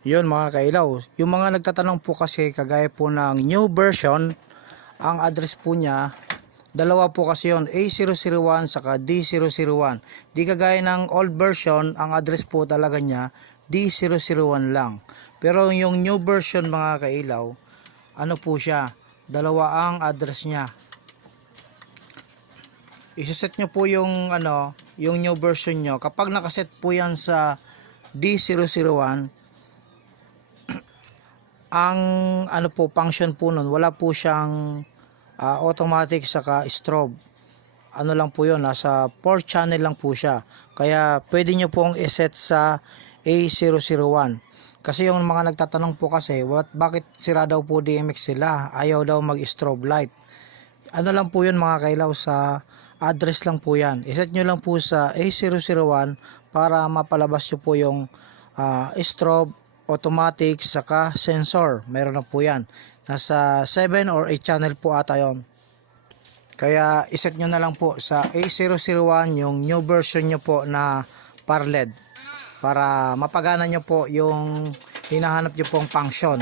Yun mga kailaw, yung mga nagtatanong po kasi kagaya po ng new version, ang address po niya, dalawa po kasi yun, A001 saka D001. Di kagaya ng old version, ang address po talaga niya, D001 lang. Pero yung new version mga kailaw, ano po siya, dalawa ang address niya. Iseset nyo po yung yung new version nyo. Kapag nakaset po yan sa D001, ang po function po nun, wala po siyang automatic saka strobe. Ano lang po yun, nasa 4 channel lang po siya. Kaya pwede nyo pong iset sa A001. Kasi yung mga nagtatanong po kasi, bakit sira daw po DMX sila? Ayaw daw mag strobe light. Ano lang po yun mga kailaw, sa address lang po yan. Iset nyo lang po sa A001 para mapalabas nyo po yung strobe, automatic, saka sensor. Meron na po yan. Nasa 7 or 8 channel po ata yon. Kaya iset nyo na lang po sa A001 yung new version nyo po na par LED. Para mapagana nyo po yung hinahanap nyo pong function.